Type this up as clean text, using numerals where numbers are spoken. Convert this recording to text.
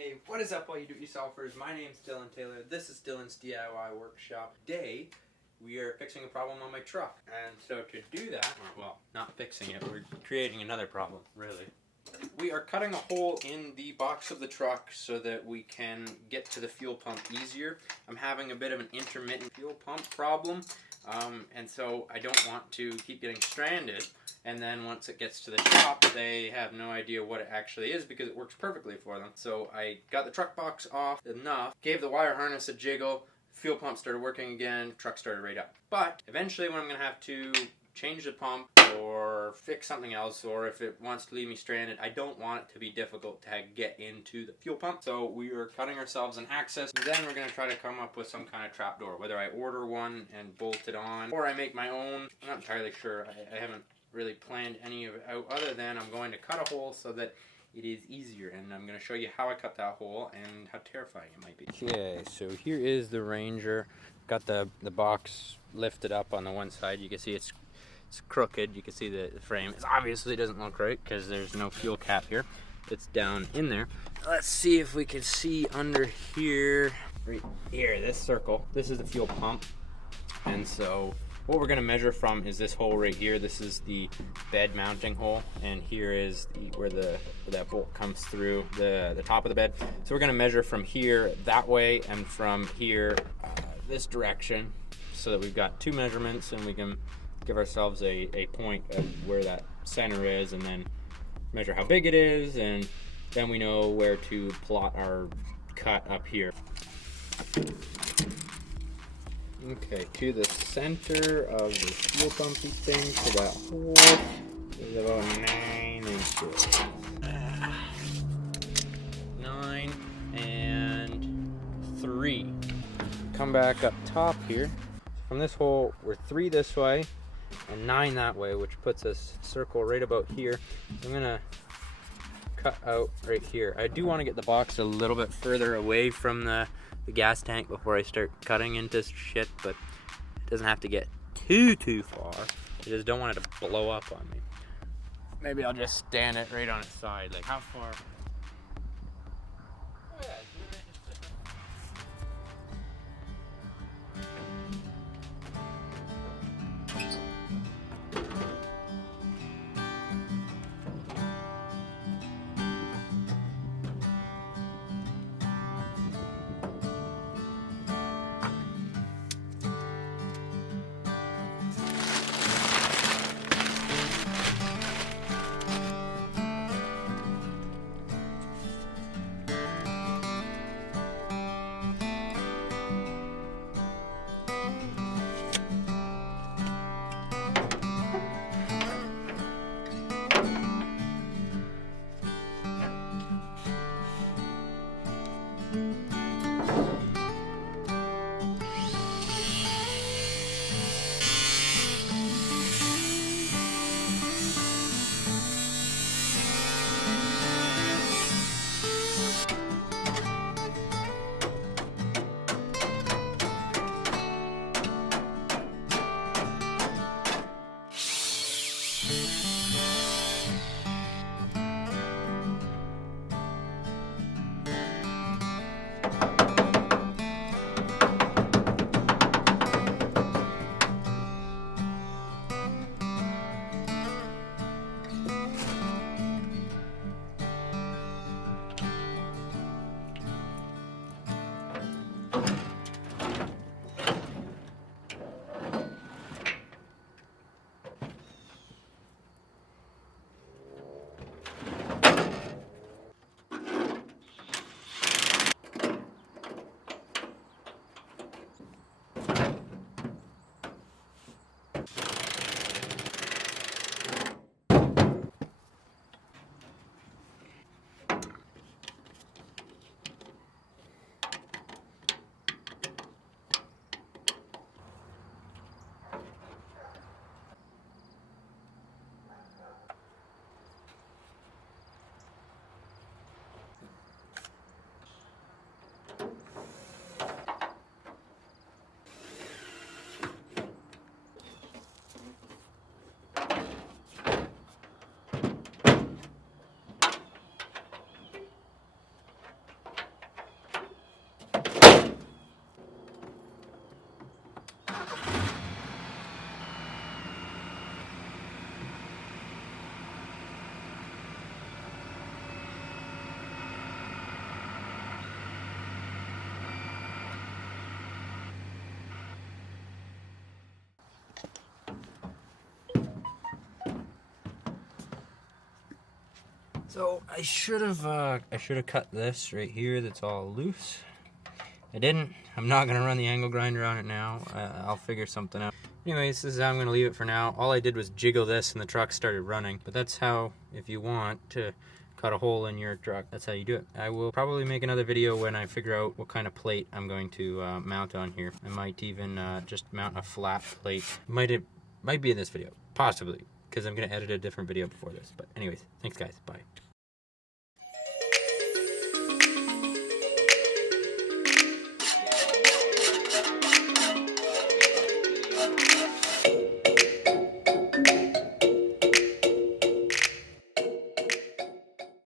Hey, what is up all you do-it-yourselfers? My name's Dylan Taylor. This is Dylan's DIY Workshop. Today, we are fixing a problem on my truck. And so to do that, well, not fixing it, we're creating another problem, really. We are cutting a hole in the box of the truck so that we can get to the fuel pump easier. I'm having a bit of an intermittent fuel pump problem, and so I don't want to keep getting stranded. And then once it gets to the shop, they have no idea what it actually is because it works perfectly for them. So I got the truck box off enough, gave the wire harness a jiggle, fuel pump started working again, truck started right up. But eventually when I'm going to have to change the pump or fix something else, or if it wants to leave me stranded, I don't want it to be difficult to get into the fuel pump. So we are cutting ourselves an access. Then we're going to try to come up with some kind of trap door, whether I order one and bolt it on, or I make my own. I'm not entirely sure. I haven't really planned any of it out other than I'm going to cut a hole so that it is easier, and I'm going to show you how I cut that hole and how terrifying it might be. Okay, so here is the Ranger. Got the box lifted up on the one side. You can see it's crooked. You can see the frame. It obviously doesn't look right because there's no fuel cap here. It's down in there. Let's see if we can see under here. Right here, this circle. This is the fuel pump. And so what we're going to measure from is this hole right here. This is the bed mounting hole, and here is where that bolt comes through the top of the bed. So we're going to measure from here that way and from here this direction, so that we've got two measurements and we can give ourselves a point of where that center is, and then measure how big it is, and then we know where to plot our cut up here. Okay, to the center of the fuel pumpy thing, to that hole, is about 9 inches. 9 and 3. Come back up top here. From this hole, we're 3 this way and 9 that way, which puts us circle right about here. I'm gonna cut out right here. I do want to get the box a little bit further away from the gas tank before I start cutting into shit, but it doesn't have to get too far. I just don't want it to blow up on me. Maybe I'll just stand it right on its side. Like, how far? Oh, yeah. So I should have cut this right here that's all loose. I didn't. I'm not going to run the angle grinder on it now. I'll figure something out. Anyways, this is how I'm going to leave it for now. All I did was jiggle this and the truck started running. But that's how, if you want to cut a hole in your truck, that's how you do it. I will probably make another video when I figure out what kind of plate I'm going to mount on here. I might even just mount a flat plate. Might be in this video. Possibly. Because I'm going to edit a different video before this. But anyways, thanks guys. Bye.